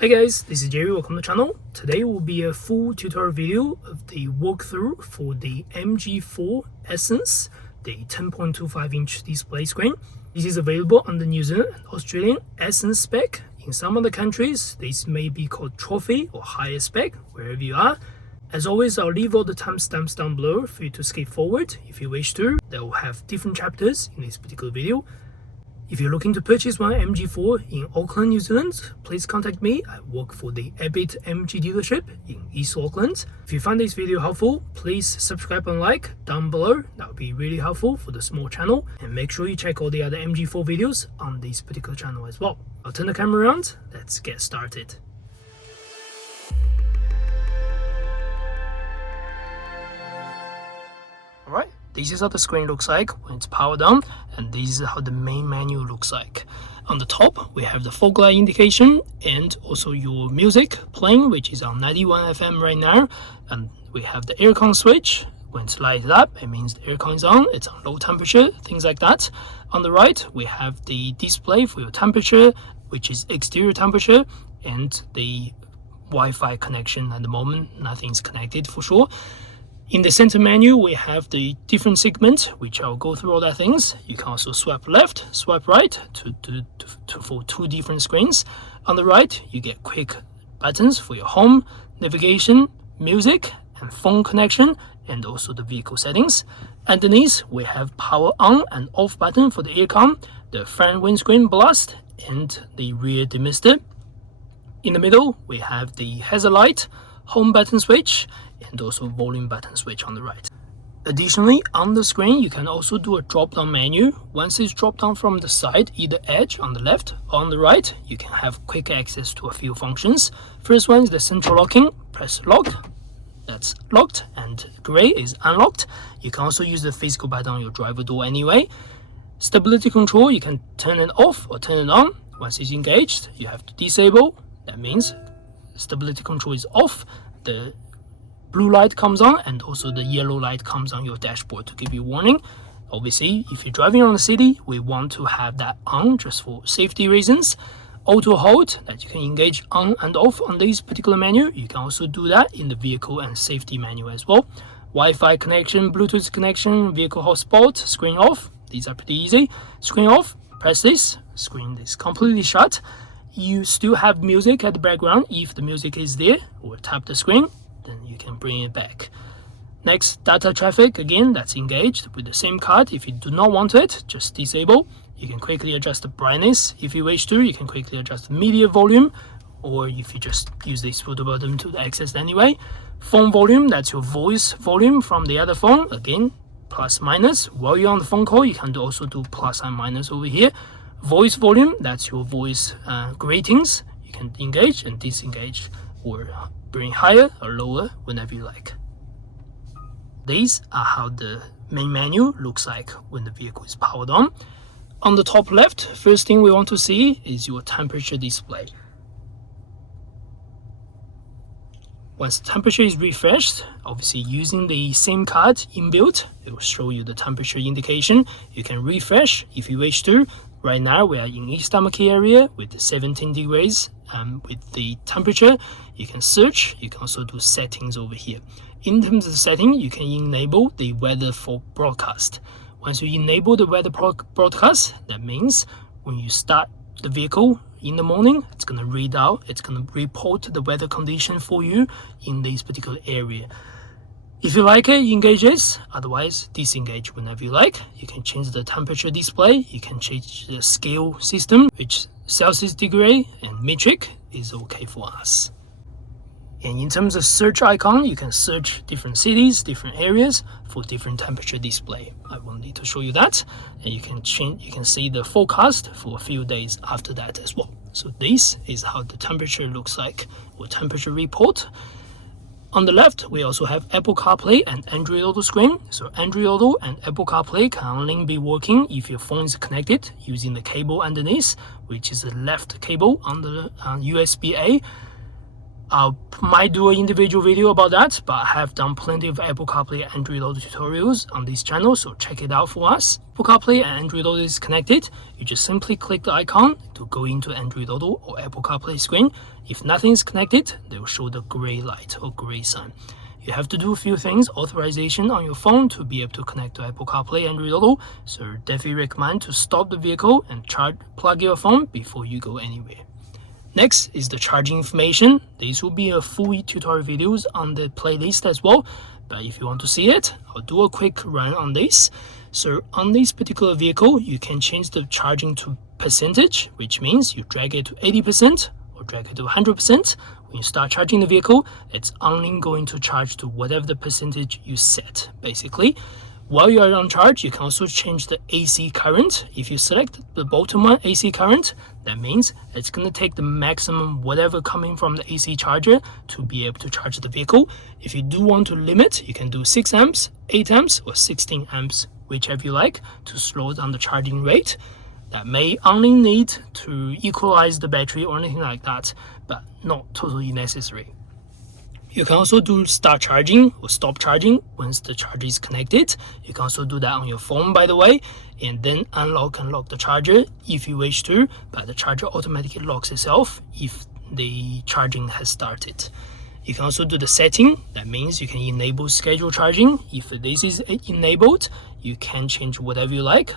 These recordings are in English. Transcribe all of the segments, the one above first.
Hey guys, this is Jerry, welcome to the channel. Today will be a full tutorial video of the walkthrough for the MG4 Essence, the 10.25-inch display screen. This is available on the New Zealand and Australian Essence spec. In some other countries, this may be called Trophy or higher spec, wherever you are. As always, I'll leave all the timestamps down below for you to skip forward if you wish to. They will have different chapters in this particular video. If you're looking to purchase one MG4 in Auckland, New Zealand, please contact me. I work for the Ebbett MG dealership in East Auckland. If you find this video helpful, please subscribe and like down below. That would be really helpful for the small channel. And make sure you check all the other MG4 videos on this particular channel as well. I'll turn the camera around. Let's get started. Alright. This is how the screen looks like when it's powered on, and this is how the main menu looks like. On the top, we have the fog light indication and also your music playing, which is on 91 FM right now. And we have the aircon switch. When it's lighted up, it means the aircon is on, it's on low temperature, things like that. On the right, we have the display for your temperature, which is exterior temperature, and the Wi-Fi connection. At the moment, nothing's connected for sure. In the center menu, we have the different segments, which I'll go through all that things. You can also swipe left, swipe right for two different screens. On the right, you get quick buttons for your home, navigation, music, and phone connection, and also the vehicle settings. Underneath, we have power on and off button for the aircon, the front windscreen blast, and the rear demister. In the middle, we have the hazard light, home button switch, and also volume button switch on the right. Additionally, on the screen, you can also do a drop-down menu. Once it's dropped down from the side, either edge on the left or on the right, you can have quick access to a few functions. First one is the central locking. Press lock, that's locked, and gray is unlocked. You can also use the physical button on your driver door anyway. Stability control, you can turn it off or turn it on. Once it's engaged, you have to disable. That means stability control is off. The blue light comes on and also the yellow light comes on your dashboard to give you warning. Obviously, if you're driving around the city, we want to have that on just for safety reasons. Auto hold, that you can engage on and off on this particular menu. You can also do that in the vehicle and safety menu as well. Wi-Fi connection, Bluetooth connection, vehicle hotspot, screen off. These are pretty easy. Screen off, press this, screen is completely shut. You still have music at the background if the music is there, or tap the screen, then you can bring it back. Next, data traffic, again, that's engaged with the same card. If you do not want it, just disable. You can quickly adjust the brightness if you wish to. You can quickly adjust the media volume, or if you just use this photo button to access anyway. Phone volume, that's your voice volume from the other phone. Again, plus minus. While you're on the phone call, you can also do plus and minus over here. Voice volume, that's your voice greetings. You can engage and disengage or bring higher or lower whenever you like. These are how the main menu looks like when the vehicle is powered on. On the top left, first thing we want to see is your temperature display. Once the temperature is refreshed, obviously using the same card inbuilt, it will show you the temperature indication. You can refresh if you wish to. Right now we are in East Tamaki area with 17 degrees with the temperature. You can search, you can also do settings over here. In terms of the setting, you can enable the weather for broadcast. Once you enable the weather broadcast, that means when you start the vehicle in the morning, it's going to read out, it's going to report the weather condition for you in this particular area. If you like it, engage this, otherwise disengage whenever you like. You can change the temperature display, you can change the scale system, which Celsius degree and metric is okay for us. And in terms of search icon, you can search different cities, different areas for different temperature display. I won't need to show you that. And you can see the forecast for a few days after that as well. So this is how the temperature looks like, or temperature report. On the left, we also have Apple CarPlay and Android Auto screen. So Android Auto and Apple CarPlay can only be working if your phone is connected using the cable underneath, which is the left cable on the USB-A. I might do an individual video about that, but I have done plenty of Apple CarPlay and Android Auto tutorials on this channel, so check it out for us. Apple CarPlay and Android Auto is connected. You just simply click the icon to go into Android Auto or Apple CarPlay screen. If nothing is connected, they will show the gray light or gray sign. You have to do a few things, authorization on your phone to be able to connect to Apple CarPlay and Android Auto, so definitely recommend to stop the vehicle and plug your phone before you go anywhere. Next is the charging information. These will be a full tutorial videos on the playlist as well, but if you want to see it, I'll do a quick run on this. So on this particular vehicle, you can change the charging to percentage, which means you drag it to 80% or drag it to 100%. When you start charging the vehicle, it's only going to charge to whatever the percentage you set, basically. While you are on charge, you can also change the AC current. If you select the bottom one, AC current, that means it's going to take the maximum whatever coming from the AC charger to be able to charge the vehicle. If you do want to limit, you can do 6 amps, 8 amps, or 16 amps, whichever you like, to slow down the charging rate. That may only need to equalize the battery or anything like that, but not totally necessary. You can also do start charging or stop charging once the charger is connected. You can also do that on your phone, by the way, and then unlock and lock the charger if you wish to, but the charger automatically locks itself if the charging has started. You can also do the setting. That means you can enable schedule charging. If this is enabled, you can change whatever you like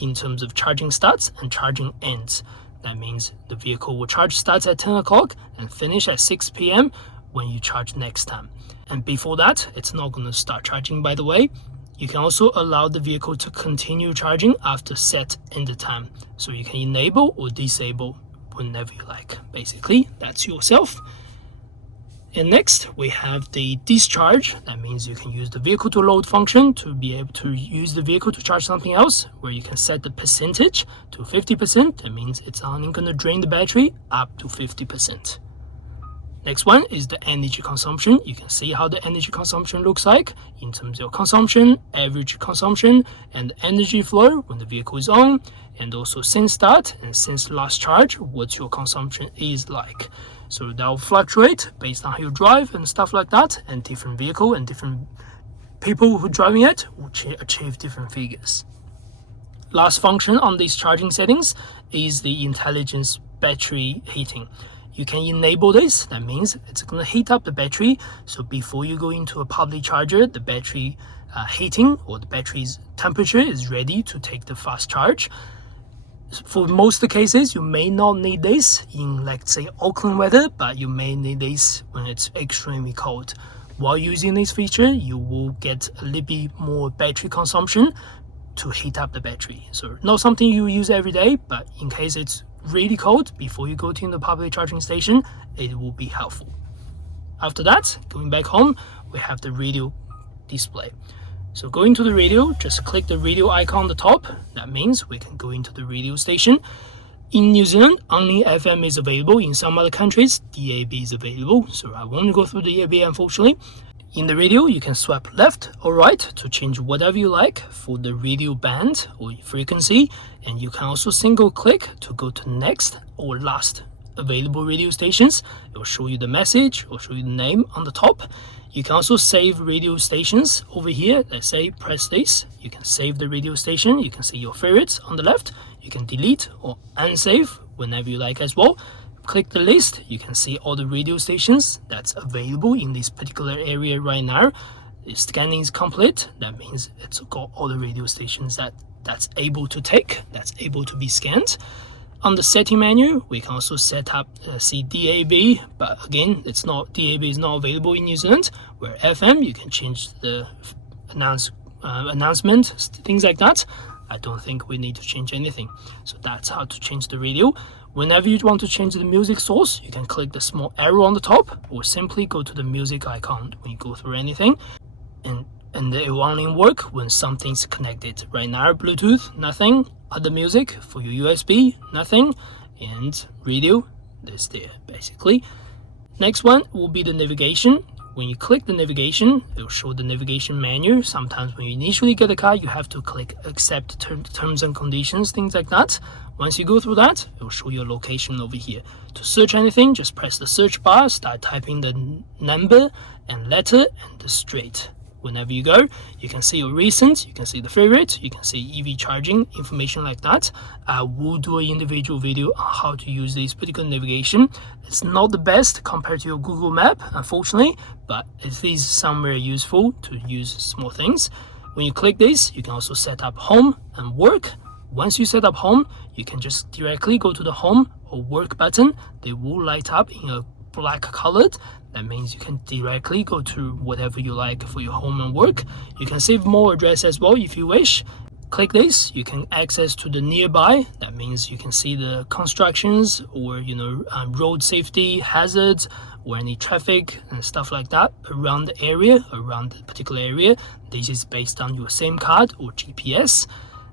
in terms of charging starts and charging ends. That means the vehicle will charge starts at 10 o'clock and finish at 6 p.m. when you charge next time. And before that, it's not going to start charging, by the way. You can also allow the vehicle to continue charging after set end time. So you can enable or disable whenever you like. Basically, that's yourself. And next, we have the discharge. That means you can use the vehicle to load function to be able to use the vehicle to charge something else, where you can set the percentage to 50%. That means it's only going to drain the battery up to 50%. Next one is the energy consumption. You can see how the energy consumption looks like in terms of consumption, average consumption, and energy flow when the vehicle is on, and also since start and since last charge, what your consumption is like. So that will fluctuate based on how you drive and stuff like that, and different vehicle and different people who are driving it will achieve different figures. Last function on these charging settings is the intelligence battery heating. You can enable this. That means it's going to heat up the battery. So before you go into a public charger, the battery heating or the battery's temperature is ready to take the fast charge. For most of the cases, you may not need this in, like, say, Auckland weather, but you may need this when it's extremely cold. While using this feature, you will get a little bit more battery consumption to heat up the battery. So not something you use every day, but in case it's really cold before you go to the public charging station, it will be helpful. After that, going back home, we have the radio display. So going to the radio, just click the radio icon on the top. That means we can go into the radio station. In New Zealand, only FM is available. In some other countries, DAB is available, so I won't go through the DAB, unfortunately. In the radio, you can swipe left or right to change whatever you like for the radio band or frequency, and you can also single click to go to next or last available radio stations. It will show you the message or show you the name on the top. You can also save radio stations over here. Let's say press this, you can save the radio station. You can see your favorites on the left. You can delete or unsave whenever you like as well. Click the list, you can see all the radio stations that's available in this particular area right now. The scanning is complete. That means it's got all the radio stations that's able to take, that's able to be scanned. On the setting menu, we can also set up see DAB, but again, DAB is not available in New Zealand. Where FM, you can change the announcement, things like that. I don't think we need to change anything. So that's how to change the radio. Whenever you want to change the music source, you can click the small arrow on the top, or simply go to the music icon when you go through anything, and it will only work when something's connected. Right now, Bluetooth, nothing. Other music for your USB, nothing. And radio, that's there basically. Next one will be the navigation. When you click the navigation, it will show the navigation menu. Sometimes when you initially get the car, you have to click accept terms and conditions, things like that. Once you go through that, it will show your location over here. To search anything, just press the search bar, start typing the number and letter and the street. Whenever you go, you can see your recent, you can see the favorite, you can see EV charging, information like that. I will do an individual video on how to use this particular navigation. It's not the best compared to your Google Map, unfortunately, but it is somewhere useful to use small things. When you click this, you can also set up home and work. Once you set up home, you can just directly go to the home or work button. They will light up in a black colored. That means you can directly go to whatever you like for your home and work. You can save more address as well if you wish. Click this, you can access to the nearby. That means you can see the constructions or road safety hazards or any traffic and stuff like that around the area, around the particular area. This is based on your SIM card or GPS.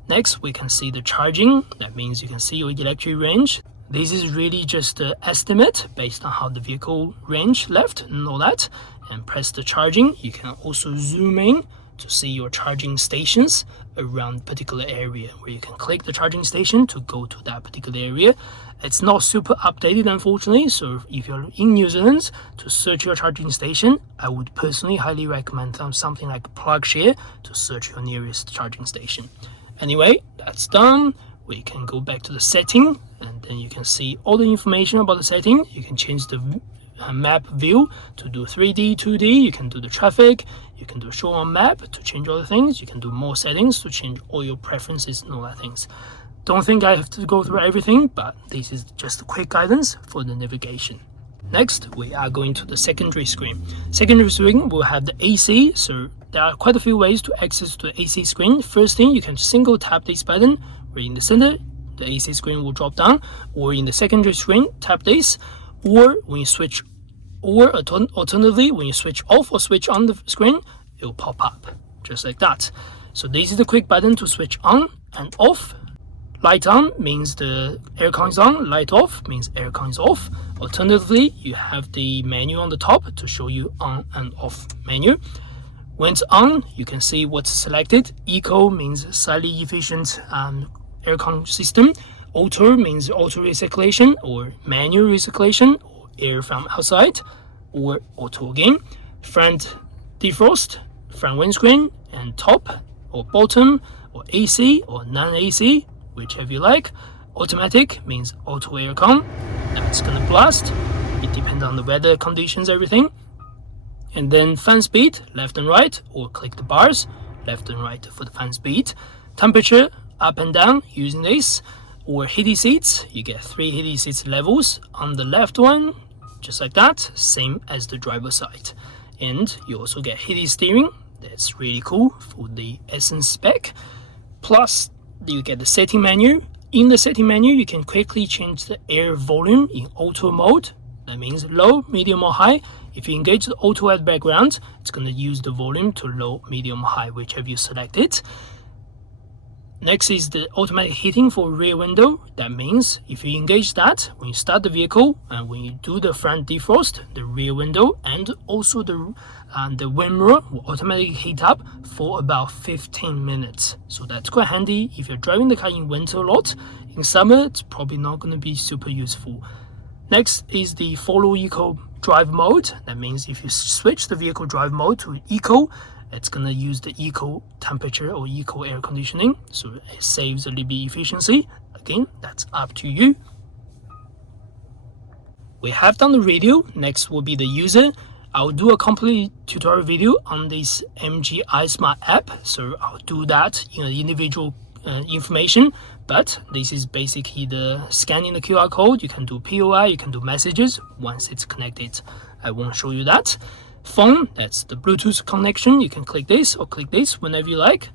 Next, we can see the charging. That means you can see your electric range. This is really just an estimate based on how the vehicle range left and all that. And press the charging. You can also zoom in to see your charging stations around a particular area, where you can click the charging station to go to that particular area. It's not super updated, unfortunately, so if you're in New Zealand to search your charging station, I would personally highly recommend something like PlugShare to search your nearest charging station. Anyway, that's done. We can go back to the setting, and then you can see all the information about the setting. You can change the map view to do 3D, 2D. You can do the traffic. You can do show on map to change all the things. You can do more settings to change all your preferences and all that things. Don't think I have to go through everything, but this is just a quick guidance for the navigation. Next, we are going to the secondary screen. Secondary screen will have the AC, so there are quite a few ways to access to the AC screen. First thing, you can single tap this button right in the center, the AC screen will drop down, or in the secondary screen, tap this, or when you switch, or alternatively, when you switch off or switch on the screen, it will pop up, just like that. So this is the quick button to switch on and off. Light on means the aircon is on, light off means aircon is off. Alternatively, you have the menu on the top to show you on and off menu. When it's on, you can see what's selected. Eco means slightly efficient aircon system. Auto means auto recirculation or manual recirculation or air from outside, or auto again. Front defrost, front windscreen, and top or bottom, or AC or non-AC, whichever you like. Automatic means auto aircon. That's gonna blast. It depends on the weather conditions, everything. And then fan speed, left and right, or click the bars, left and right for the fan speed. Temperature, up and down using this, or heated seats. You get 3 heated seats levels. On the left one, just like that, same as the driver side. And you also get heated steering. That's really cool for the Essence spec. Plus, you get the setting menu. In the setting menu, you can quickly change the air volume in auto mode. That means low, medium, or high. If you engage the auto at background, it's going to use the volume to low, medium, high, whichever you select it. Next is the automatic heating for rear window. That means if you engage that, when you start the vehicle and when you do the front defrost, the rear window and also the wind mirror will automatically heat up for about 15 minutes. So that's quite handy if you're driving the car in winter a lot. In summer, it's probably not going to be super useful. Next is the follow eco drive mode. That means if you switch the vehicle drive mode to eco, it's going to use the eco temperature or eco air conditioning, so it saves a little bit efficiency. Again, that's up to you. We have done the radio. Next will be the user. I'll do a complete tutorial video on this MG iSmart app, so I'll do that in the individual information. But this is basically the scanning the QR code. You can do POI, you can do messages once it's connected. I won't show you that. Phone, that's the Bluetooth connection. You can click this or click this whenever you like.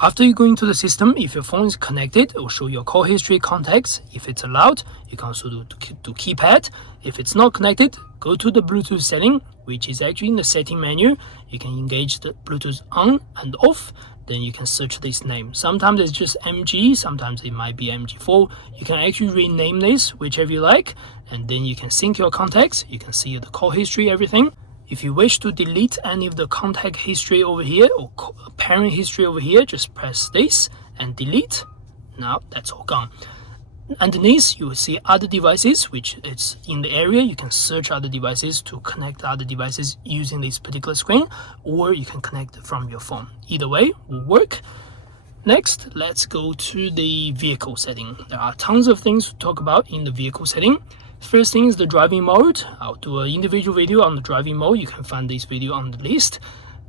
After you go into the system, if your phone is connected, it will show your call history, contacts. If it's allowed, you can also do keypad. If it's not connected, go to the Bluetooth setting, which is actually in the setting menu. You can engage the Bluetooth on and off. Then you can search this name. Sometimes it's just MG, sometimes it might be MG4. You can actually rename this, whichever you like. And then you can sync your contacts. You can see the call history, everything. If you wish to delete any of the contact history over here or parent history over here, just press this and delete. Now that's all gone. Underneath, you will see other devices, which it's in the area. You can search other devices to connect other devices using this particular screen, or you can connect from your phone. Either way will work. Next, let's go to the vehicle setting. There are tons of things to talk about in the vehicle setting. First thing is the driving mode. I'll do an individual video on the driving mode. You can find this video on the list.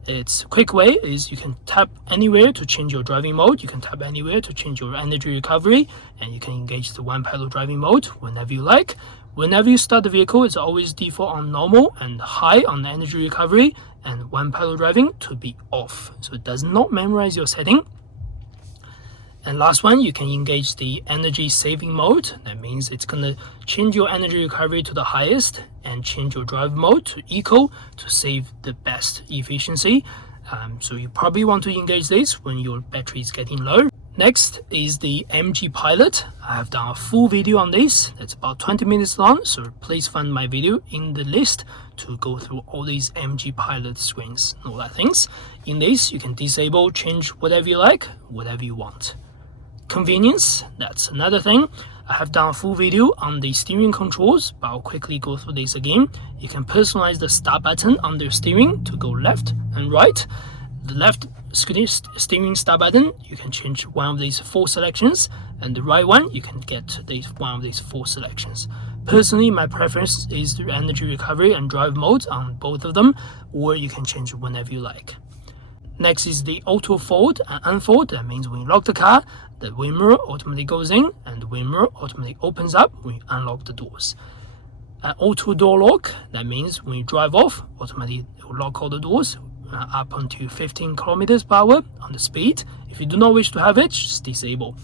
Its quick way is you can tap anywhere to change your driving mode. You can tap anywhere to change your energy recovery, and you can engage the one pedal driving mode whenever you like. Whenever you start the vehicle, it's always default on normal and high on the energy recovery, and one pedal driving to be off. So it does not memorize your setting. And last one, you can engage the energy saving mode. That means it's going to change your energy recovery to the highest and change your drive mode to eco to save the best efficiency. So you probably want to engage this when your battery is getting low. Next is the MG Pilot. I have done a full video on this. It's about 20 minutes long, so please find my video in the list to go through all these MG Pilot screens and all that things. In this, you can disable, change whatever you like, whatever you want. Convenience, that's another thing. I have done a full video on the steering controls, but I'll quickly go through this again. You can personalize the start button on the steering to go left and right. The left steering start button, you can change one of these 4 selections, and the right one, you can get one of these 4 selections. Personally, my preference is the energy recovery and drive modes on both of them, or you can change whenever you like. Next is the auto fold and unfold. That means when you lock the car, the wind mirror automatically goes in and the wind mirror automatically opens up when you unlock the doors. An auto door lock, that means when you drive off, automatically it will lock all the doors up until 15 kilometers per hour on the speed. If you do not wish to have it, just disable.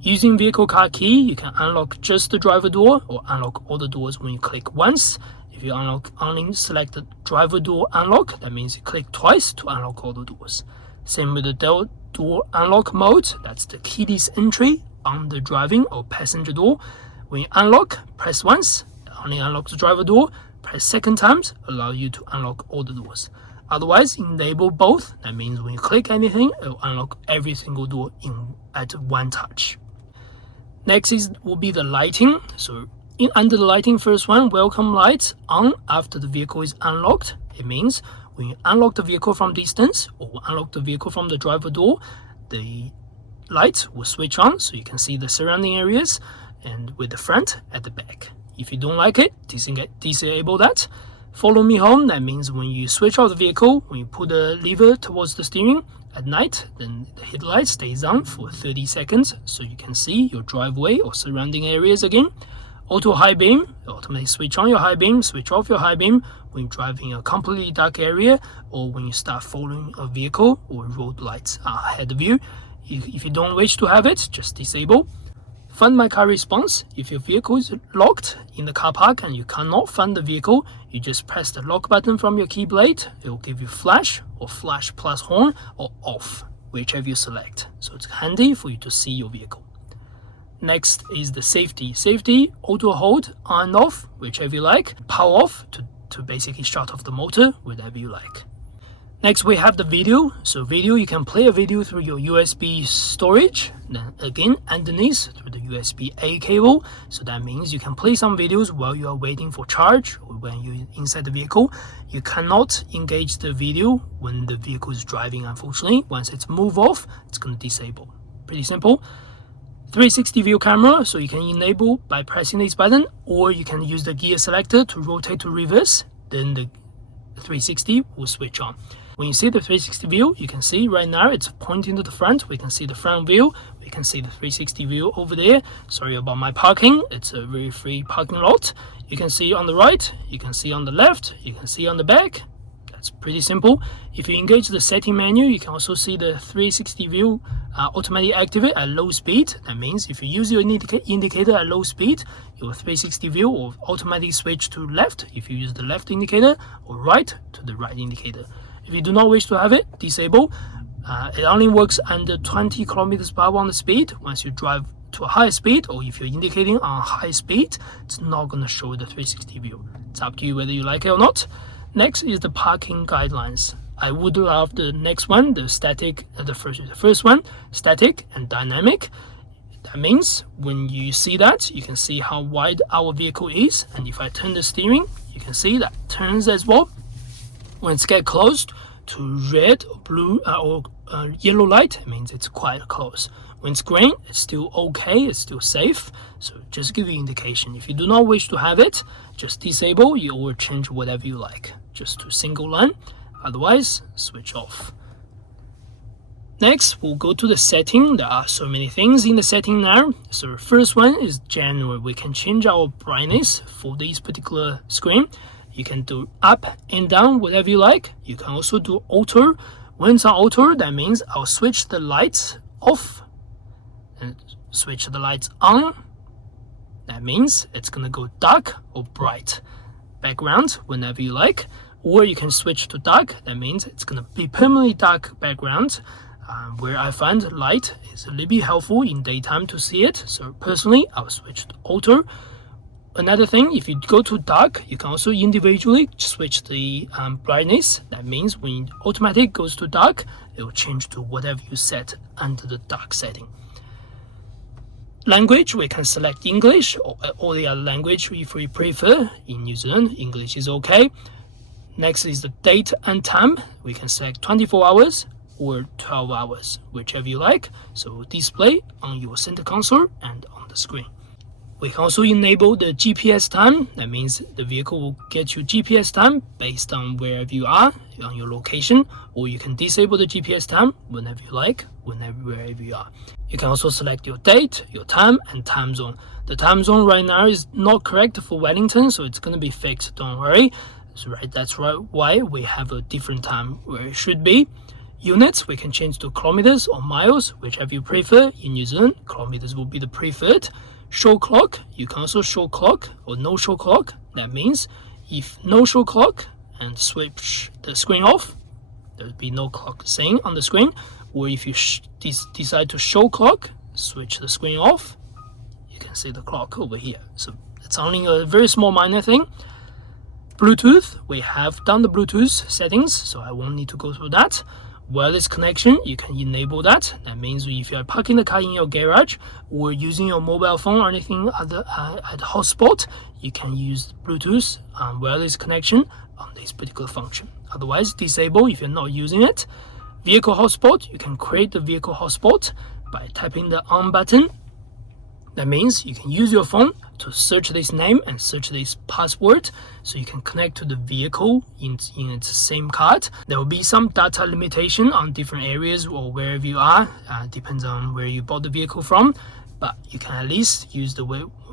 Using vehicle car key, you can unlock just the driver door or unlock all the doors when you click once. If you only select the driver door unlock, that means you click twice to unlock all the doors. Same with the door unlock mode, that's the keyless entry on the driving or passenger door. When you unlock, press once, only unlock the driver door, press second times, allow you to unlock all the doors. Otherwise, enable both, that means when you click anything, it will unlock every single door at one touch. Next will be the lighting. So under the lighting, first one, welcome lights on after the vehicle is unlocked. It means when you unlock the vehicle from distance or unlock the vehicle from the driver door, the lights will switch on so you can see the surrounding areas and with the front at the back. If you don't like it, disable that. Follow me home, that means when you switch off the vehicle, when you pull the lever towards the steering at night, then the headlight stays on for 30 seconds so you can see your driveway or surrounding areas again. Auto high beam, automatically switch on your high beam, switch off your high beam when you drive in a completely dark area or when you start following a vehicle or road lights are ahead of you. If you don't wish to have it, just disable. Find my car response. If your vehicle is locked in the car park and you cannot find the vehicle, you just press the lock button from your keyblade. It will give you flash or flash plus horn or off, whichever you select. So it's handy for you to see your vehicle. Next is the safety. Safety, auto hold, on and off, whichever you like. Power off to basically shut off the motor, whatever you like. Next we have the video. So video, you can play a video through your USB storage. Then again, underneath through the USB-A cable. So that means you can play some videos while you are waiting for charge or when you're inside the vehicle. You cannot engage the video when the vehicle is driving, unfortunately. Once it's moved off, it's going to disable. Pretty simple. 360 view camera, so you can enable by pressing this button, or you can use the gear selector to rotate to reverse, then the 360 will switch on. When you see the 360 view, you can see right now it's pointing to the front. We can see the front view, we can see the 360 view over there. Sorry about my parking, it's a very free parking lot. You can see on the right, you can see on the left, you can see on the back. That's pretty simple. If you engage the setting menu, you can also see the 360 view automatically activate at low speed. That means if you use your indicator at low speed, your 360 view will automatically switch to left if you use the left indicator, or right to the right indicator. If you do not wish to have it, disable. It only works under 20 kilometers per hour on the speed. Once you drive to a high speed, or if you're indicating on high speed, it's not going to show the 360 view. It's up to you whether you like it or not. Next is the parking guidelines. I would love the next one, the static, the first one, static and dynamic. That means when you see that, you can see how wide our vehicle is, and if I turn the steering, you can see that turns as well. When it's get close to red or blue or yellow light, it means it's quite close. When it's green, it's still okay, it's still safe. So just give you indication. If you do not wish to have it, just disable, you will change whatever you like, just to single line. Otherwise, switch off. Next, we'll go to the setting. There are so many things in the setting now. So the first one is general. We can change our brightness for this particular screen. You can do up and down, whatever you like. You can also do auto. When it's on auto, that means I'll switch the lights off and switch the lights on. That means it's gonna go dark or bright background whenever you like. Or you can switch to dark. That means it's gonna be permanently dark background. Where I find light is a little bit helpful in daytime to see it. So personally, I'll switch to auto. Another thing, if you go to dark, you can also individually switch the brightness. That means when automatic goes to dark, it will change to whatever you set under the dark setting. Language, we can select English or all the other language if we prefer. In New Zealand, English is okay. Next is the date and time. We can select 24 hours or 12 hours, whichever you like. So display on your center console and on the screen. We can also enable the GPS time. That means the vehicle will get you GPS time based on wherever you are, on your location, or you can disable the GPS time whenever you like, wherever you are. You can also select your date, your time, and time zone. The time zone right now is not correct for Wellington, so it's going to be fixed, don't worry. So that's right why we have a different time where it should be. Units, we can change to kilometers or miles, whichever you prefer. In New Zealand, kilometers will be the preferred. Show clock, you can also show clock or no show clock. That means if no show clock and switch the screen off, there will be no clock saying on the screen. Or if you decide to show clock, switch the screen off, you can see the clock over here. So it's only a very small minor thing. Bluetooth, we have done the Bluetooth settings, so I won't need to go through that. Wireless connection, you can enable that. That means if you're parking the car in your garage or using your mobile phone or anything other at Hotspot, you can use Bluetooth wireless connection on this particular function. Otherwise, disable if you're not using it. Vehicle hotspot, you can create the vehicle hotspot by tapping the on button. That means you can use your phone to search this name and search this password, so you can connect to the vehicle in its same card. There will be some data limitation on different areas or wherever you are, depends on where you bought the vehicle from, but you can at least use the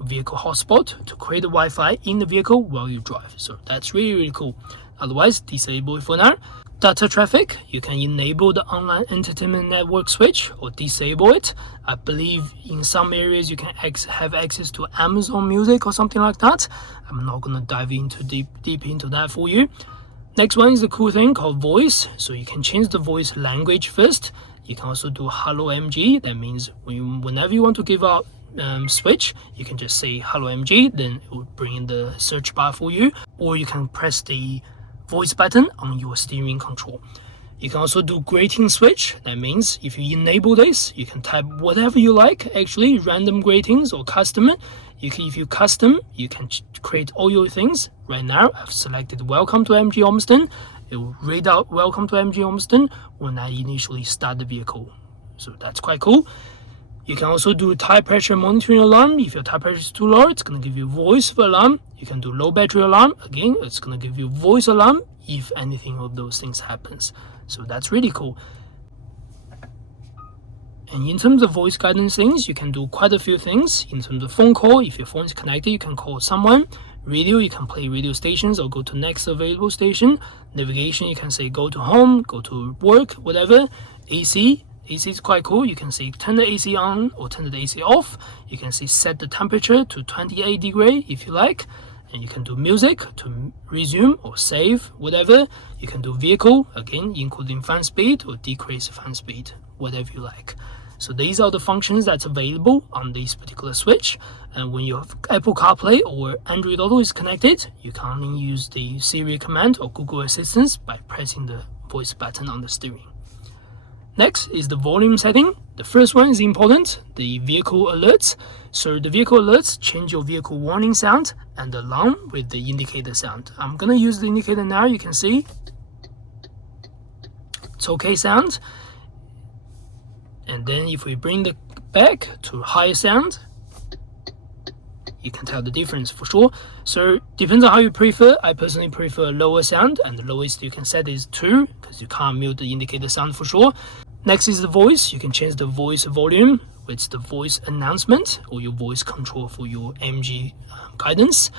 vehicle hotspot to create the Wi-Fi in the vehicle while you drive. So that's really cool. Otherwise, disable it for now. Data traffic, you can enable the online entertainment network switch or disable it. I believe in some areas you can have access to Amazon Music or something like that. I'm not going to dive into deep into that for you. Next one is a cool thing called voice. So you can change the voice language first. You can also do hello MG. That means whenever you want to give out switch, you can just say hello MG, then it will bring in the search bar for you, or you can press the voice button on your steering control. You can also do greeting switch. That means if you enable this, you can type whatever you like, actually random greetings or custom. If you custom, you can create all your things. Right now I've selected welcome to MG Ormiston. It will read out welcome to MG Ormiston when I initially start the vehicle. So that's quite cool. You can also do tire pressure monitoring alarm. If your tire pressure is too low, it's going to give you voice alarm. You can do low battery alarm. Again, it's going to give you voice alarm if anything of those things happens. So that's really cool. And in terms of voice guidance things, you can do quite a few things. In terms of phone call, if your phone is connected, you can call someone. Radio, you can play radio stations or go to next available station. Navigation, you can say go to home, go to work, whatever. AC is quite cool. You can say turn the AC on or turn the AC off. You can say set the temperature to 28 degrees if you like. And you can do music to resume or save, whatever. You can do vehicle, again, including fan speed or decrease fan speed, whatever you like. So these are the functions that's available on this particular switch. And when your Apple CarPlay or Android Auto is connected, you can only use the Siri command or Google Assistant by pressing the voice button on the steering. Next is the volume setting. The first one is important, the vehicle alerts. So the vehicle alerts change your vehicle warning sound and alarm with the indicator sound. I'm gonna use the indicator now. You can see it's okay sound. And then if we bring the back to higher sound, you can tell the difference for sure. So depends on how you prefer. I personally prefer lower sound, and the lowest you can set is 2 because you can't mute the indicator sound for sure. Next is the voice. You can change the voice volume with the voice announcement or your voice control for your MG guidance.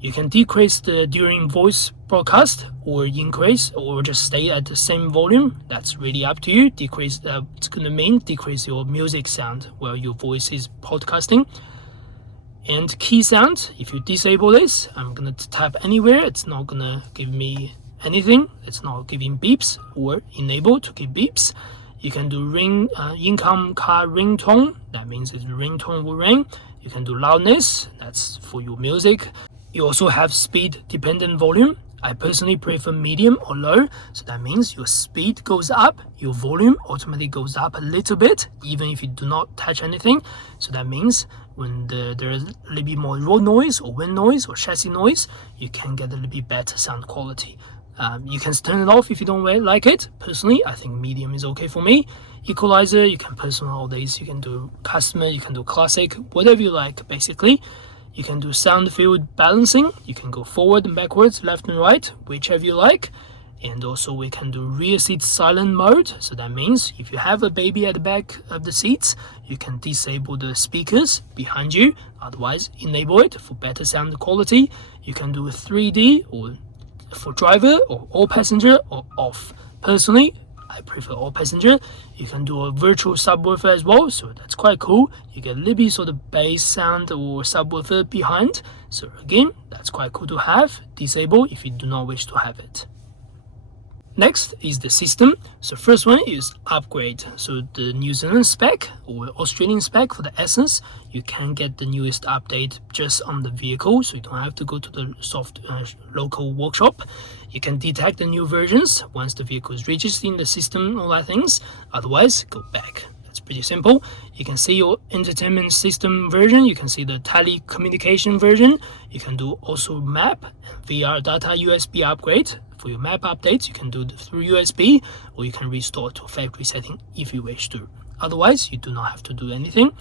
You can decrease the during voice broadcast or increase or just stay at the same volume. That's really up to you. Decrease, it's gonna mean decrease your music sound while your voice is podcasting. And key sound, if you disable this, I'm gonna tap anywhere. It's not gonna give me anything. It's not giving beeps, or enable to give beeps. You can do income car ringtone. That means its ringtone will ring. You can do loudness. That's for your music. You also have speed dependent volume. I personally prefer medium or low, so that means your speed goes up, your volume automatically goes up a little bit, even if you do not touch anything. So that means when there is a little bit more road noise or wind noise or chassis noise, you can get a little bit better sound quality. You can turn it off if you don't like it. Personally, I think medium is okay for me. Equalizer, you can personalize these. You can do customer, you can do classic, whatever you like basically. You can do sound field balancing. You can go forward and backwards, left and right, whichever you like. And also we can do rear seat silent mode. So that means if you have a baby at the back of the seats, you can disable the speakers behind you. Otherwise, enable it for better sound quality. You can do a 3D or for driver or all passenger or off. Personally, I prefer all passenger. You can do a virtual subwoofer as well, so that's quite cool. You get a little bit sort of bass sound or subwoofer behind. So again, that's quite cool to have. Disable if you do not wish to have it. Next is the system. So first one is upgrade. So the New Zealand spec or Australian spec for the Essence, you can get the newest update just on the vehicle, so you don't have to go to the local workshop. You can detect the new versions once the vehicle is registered in the system, all that things. Otherwise, go back. That's pretty simple. You can see your entertainment system version. You can see the telecommunication version. You can do also map and VR data USB upgrade. For your map updates, you can do it through USB, or you can restore to factory setting if you wish to. Otherwise, you do not have to do anything.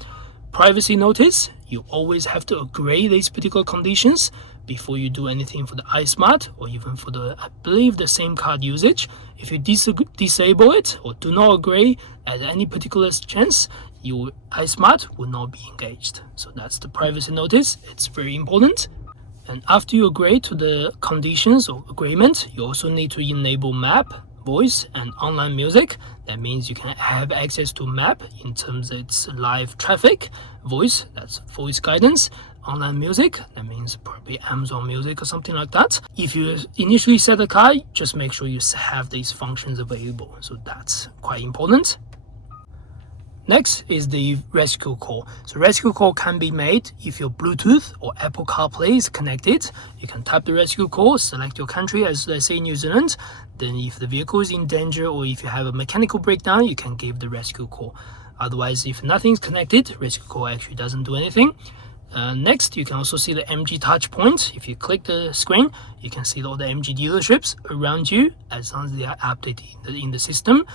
Privacy notice, you always have to agree these particular conditions before you do anything for the iSmart or even for the, I believe, the same card usage. If you disable it or do not agree at any particular chance, your iSmart will not be engaged. So that's the privacy notice. It's very important. And after you agree to the conditions or agreement, you also need to enable map, voice, and online music. That means you can have access to map in terms of its live traffic, voice, that's voice guidance, online music, that means probably Amazon Music or something like that. If you initially set a car, just make sure you have these functions available. So that's quite important. Next is the rescue call. So rescue call can be made if your Bluetooth or Apple CarPlay is connected. You can tap the rescue call, select your country as let's say New Zealand. Then if the vehicle is in danger or if you have a mechanical breakdown, you can give the rescue call. Otherwise, if nothing's connected, rescue call actually doesn't do anything. Next, you can also see the MG Touchpoint. If you click the screen, you can see all the MG dealerships around you as long as they are updated in the system.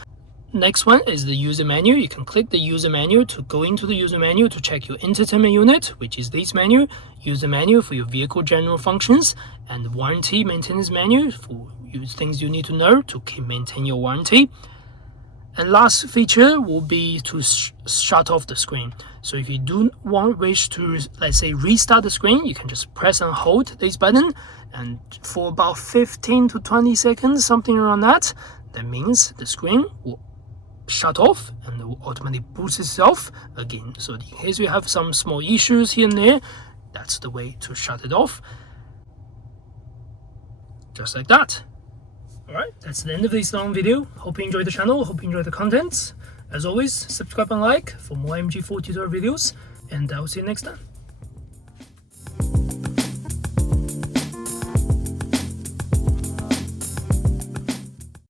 Next one is the user menu. You can click the user menu to go into the user menu to check your entertainment unit, which is this menu, user menu for your vehicle general functions, and warranty maintenance menu for things you need to know to maintain your warranty. And last feature will be to shut off the screen. So if you do wish to, let's say, restart the screen, you can just press and hold this button, and for about 15 to 20 seconds, something around that, that means the screen will shut off and it will automatically boost itself again. So in case you have some small issues here and there, that's the way to shut it off. Just like that. Alright, that's the end of this long video. Hope you enjoyed the channel, hope you enjoyed the contents. As always, subscribe and like for more MG4 tutorial videos, and I'll see you next time.